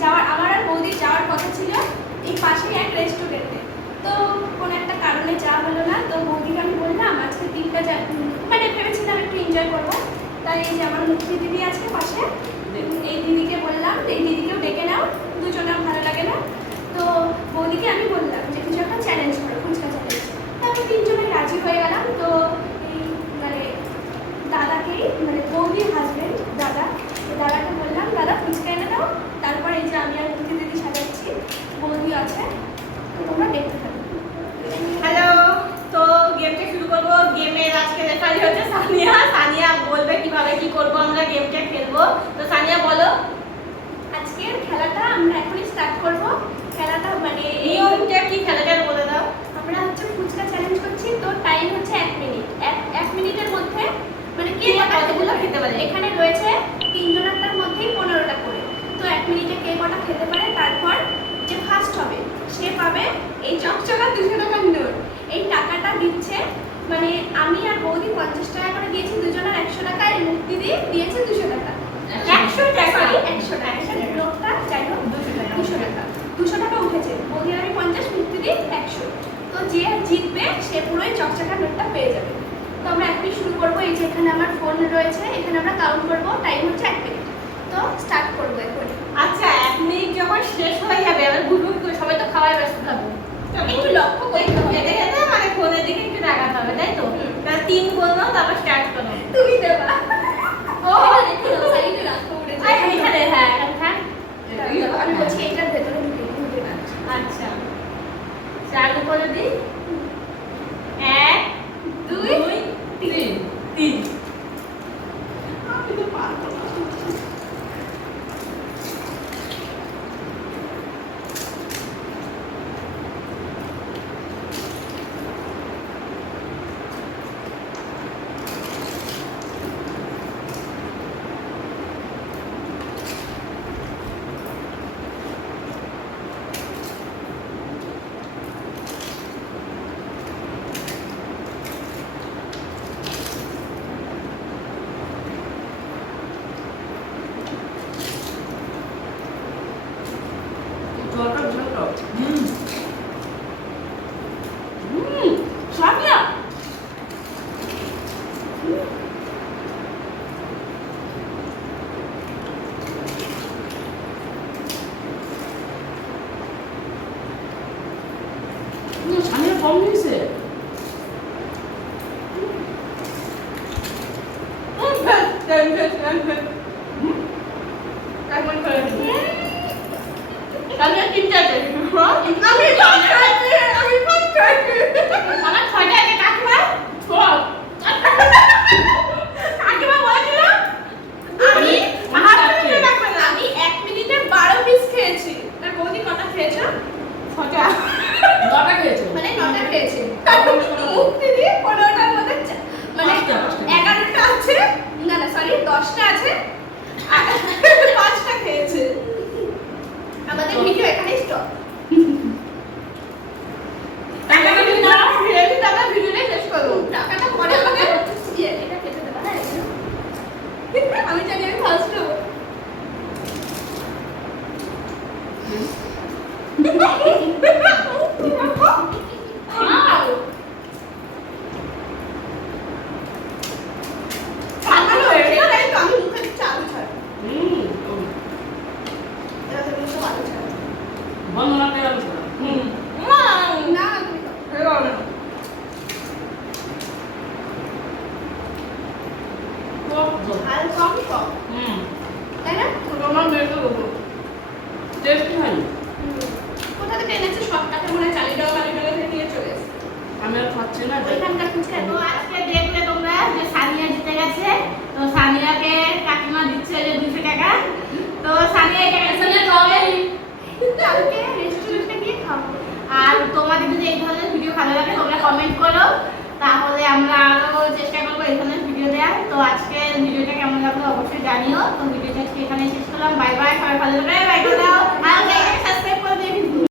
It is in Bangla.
যাওয়ার আমার আর বৌদির যাওয়ার কথা ছিল এই পাশেই এক রেস্টুরেন্টে। তো কোনো একটা কারণে যাওয়া হলো না। তো বৌদিকে আমি বললাম আজকে দিনটা মানে ভেবেছিলাম একটু এনজয় করবো। তাই এই যে আমার মুক্তি দিদি আছে পাশে, এই দিদিকে বললাম এই দিদিকেও ডেকে নাও, দুজনের ভালো লাগে না। তো বৌদিকে আমি বললাম যে কিছু একটা চ্যালেঞ্জ করো, ফুচকা চ্যালেঞ্জ। তারপর তিনজনে রাজি হয়ে গেলাম। তো এই মানে দাদাকেই মানে বৌদির হাজবেন্ড দাদাকে বললাম দাদা ফুচকা এনে দাও। তারপর এই যে আমি আর মুক্তি দিদি সাজাচ্ছি, বৌদি আছে, তো তোমরা দেখতে থাকো। হ্যালো, তো গেমটা শুরু করবো। গেমের আজকে রেফারি হচ্ছে সানিয়া। সানিয়া বলবে কিভাবে কি করবো আমরা গেমটা খেলবো। তো সানিয়া বলো। আজকের খেলাটা আমরা এখনই স্টার্ট করবো। খেলাটা মানে নিয়মটা কি খেলাটা বলে দাও। আমরা হচ্ছে ফুচকা চ্যালেঞ্জ করছি। তো টাইম হচ্ছে 1 মিনিট। এক মিনিটের মধ্যে মানে কে কতগুলো খেতে পারে। এখানে রয়েছে তিনজনের মধ্যেই 15টা করে। তো 1 মিনিটে কে কটা খেতে পারে, তারপর যে ফার্স্ট হবে সে পাবে এই চকচকা 200 টাকার নোট। এই টাকাটা দিচ্ছে মানে আমি আর বৌদি 50 টাকা করে দিয়েছি দুজনের 100 টাকা, আর মুক্তি দিয়ে দিয়েছে 200 টাকা। 100 টাকা 100 টাকা নোটটা যাই হোক 200 টাকা 200 টাকা উঠেছে। বৌদি আর আমি 50, মুক্তি দিয়ে 100। তো যে জিতবে সে পুরোই চকচকা নোটটা পেয়ে যাবে। তো আমরা এখনই শুরু করবো। এই যে এখানে আমার ফোন রয়েছে, এখানে আমরা কাউন্ট করবো। টাইম হচ্ছে 1 মিনিট। তো স্টার্ট করবো এখন। আচ্ছা, 1 মিনিট যখন শেষ হয়ে যাবে আবার গুড়গুড় করে সবাই তো খাওয়ায় ব্যস্ত থাকবো। একটু লক্ষ্য করে খেতে খেতে মানে ফোনের দিকে একটু তাকাতে হবে, তাই তো? না 3 বলবো তারপর স্টার্ট করো। তুমি দেবা। ও দেখো সাইডে রাখো উড়ে যায়। এখানে হ্যাঁ হ্যাঁ। আমি বলছি এটার ভেতরে ঢুকে না। আচ্ছা, চালু করে দিই। 1 2 3 3। আমি তো পারবো না। সামিয়া সামিয়া কম হয়েছে। কেমন করে সামিয়া 3টা আছে। আমি ফার্স্ট হয়েছি। আমার 6টা আছে। কাকিমা কাকিমা বলেছিল আমি আমি 1 মিনিটে 12 পিস খেয়েছি। আর বৌদি কটা খেয়েছো? 6টা। 9টা খেয়েছো। মানে 9টা খেয়েছি। মুক্তি দিয়ে 15টার মধ্যে মানে 11টা আছে, না না সরি 10টা আছে আর 5টা খেয়েছে। আমাদের ভিডিও এখানে স্টপ। টাকাটা যদি না ফিরে দিই তাহলে ভিডিওটা শেষ করবো। টাকাটা পরে আমাকে এটা খেতে দেবা না? আমি জানি আমি ফার্স্ট হবো। ছাড়ানো হয়েছে না, তাই তো আমি মুখে দিচ্ছি আলু ছাড়া। এরা তো সব আলু ছাড়া। বন্ধনা পেয়ে গেল। না তুমি খাও। আর কম কম তাই না? তোমার মেয়েকে বলবো টেস্টি হয়নি। কোথা থেকে এনেছে? শর্টকাটে মনে হয় চালিয়ে দেওয়া থেকে নিয়ে চলে এসেছে। আমি আর খাচ্ছি না। ওইখানকার ফুচকা তো আজকে দেখলে তোমরা যে সানিয়া জিতে গেছে। তো সানিয়াকে কাকিমা দিচ্ছে যে 200 টাকা। তো সানিয়া এটা ক্যান্সেল হবে। কালকে রেস্টুরেন্টে গিয়ে খাবো। আর তোমাদের যদি এই ধরনের ভিডিও ভালো লাগে তোমরা কমেন্ট করো, তাহলে আমরা আরো চেষ্টা করবো এই ধরনের ভিডিও দেওয়ার। তো আজকে ভিডিওটা কেমন লাগলো অবশ্যই জানিও। তো ভিডিওটা আজকে এখানে শেষ করলাম। বাই বাই, সবাই ভালো থাকবে। বাই করে দাও।